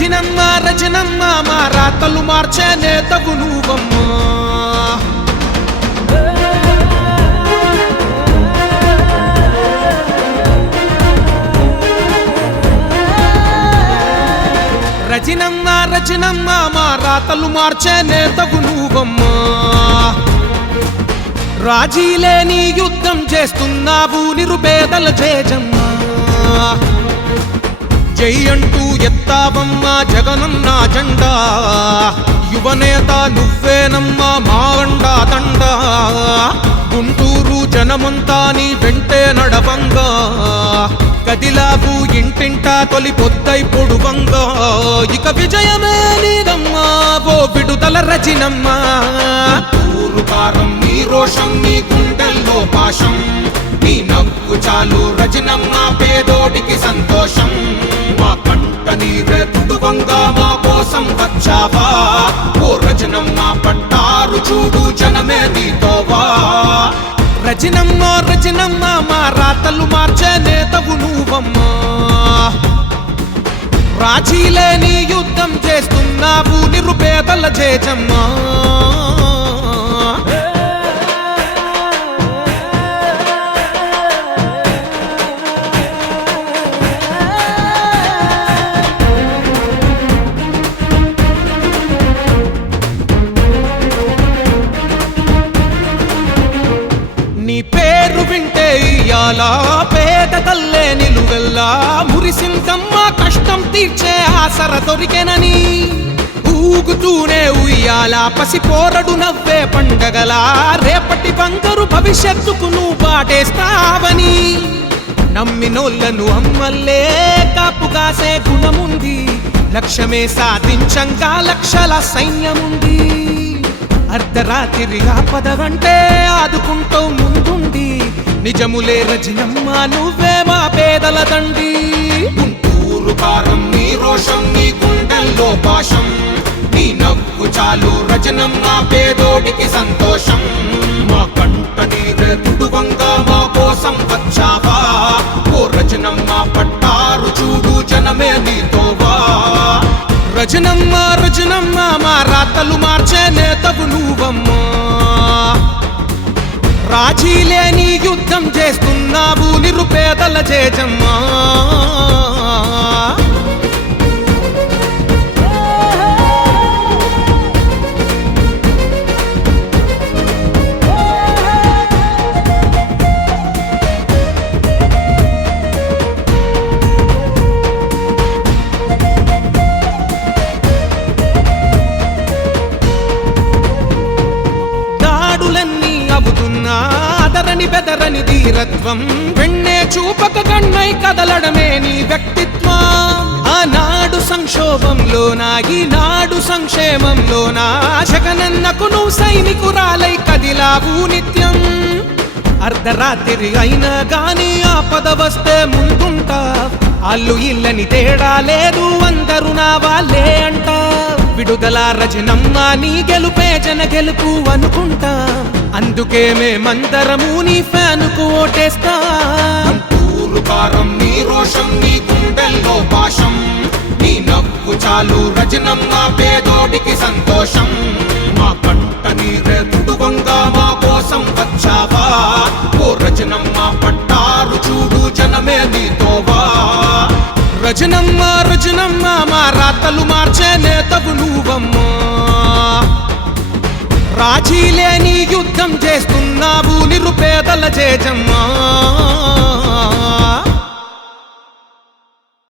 రచనమ్మ రచనమ్మ మా రాతలు మార్చే నేతవు నువ్వమ్మా. రచనమ్మ రచనమ్మ మా రాతలు మార్చే నేతవు నువ్వమ్మా. రాజీలేని యుద్ధం చేస్తున్నావు నిరుపేదల చేజమ్మా జై అంటూ ఎత్తావమ్మా జగనన్న జెండా. యువనేత నువ్వేనమ్మా మావండా అండా గుంటూరు జనమంతా నీ వెంటే నడవంగా. కదిలాపు ఇంటింటా తొలి పొద్దై పొడువంగా. ఇక విజయమే నీదమ్మా ఓ విడుదల రచినమ్మా. ఊరు కారం నీ రోషం నీ గుండెల్లో పాశం. నీ నవ్వు చాలు రజనమ్మ పేదోడికి సంతోషం. రచనమ్మ రచనమ్మ మా రాతలు మార్చే నేతవు నువ్వమ్మా. రాజీలేని యుద్ధం చేస్తున్నావు నిరుపేదల చేజమ్మా పేరు వింటే ఇయ్యాలా? పేద తల్లే నిలువెల్లా? మురిసిందమ్మ కష్టం తీర్చే ఆసర దొరికెనని. ఊగుతూనే ఉయ్యాల? పసిపోరడు నవ్వే పండగలా? రేపటి బంగారు భవిష్యత్తుకు నువ్వు పాటేస్తావని. నమ్మినోళ్ళను అమ్మల్లే కాపు కాసే గుణముంది. లక్ష్యమే సాధించంగా లక్షల సైన్యముంది. అర్ధరాత్రి ఆపదవంటే ఆదుకుంటూ ముందుండి. నిజములే రజనమ్మ నువ్వే మా పేదల తండి గుంటూరు కారం నీ రోషం నీ గుండెల్లో పాశం. నీ నవ్వు చాలు రజనమ్మ పేదోడికి సంతోషం. మా కంట నీరే తుడువంగా మా కోసం వచ్చావా? ఓ రజనమ్మ పట్టారు చూడు జనమే నీతోవా? రజనమ్మ రజనమ్మ మా మార్చే నేతవు నువ్వమ్మా. రాజీ లేని యుద్ధం చేస్తున్నావు నిరుపేదల చేజమ్మా బెదరని ధీరత్వం. వెన్నే చూపక కన్నై కదలడమే నీ వ్యక్తిత్వం. ఆనాడు సంక్షోభంలోనా ఈనాడు సంక్షేమంలోనా జగనన్నకు నువ్వు సైనికురాలై కదిలావు నిత్యం. అర్ధరాత్రి అయినా గాని ఆపద వస్తే ముందుంటా. అల్లు ఇల్లని తేడా లేదు అందరూ నా వాళ్ళే అంటా. విడుదల రజనమ్మ నీ గెలుపే జన గెలుపు అనుకుంటా. అందుకే మేమందరము నీ ఫ్యానుకు ఓటేస్తా. ఊరు కారం నీ రోషం నీ గుండెల్లో పాశం. నీ నవ్వు చాలు పేదోడికి సంతోషం. మా పంట నీరే తుడువంగా మా కోసం వచ్చావా? ఓ రజనమ్మ పట్టారు చూడు జనమే నీతోవా రజనమ్మ రజనమ్మ మా రాతలు మార్చే నేతవు నువ్వమ్మా. రాజీలేని యుద్ధం చేస్తున్నావు రుపేదల చేజమ్మా.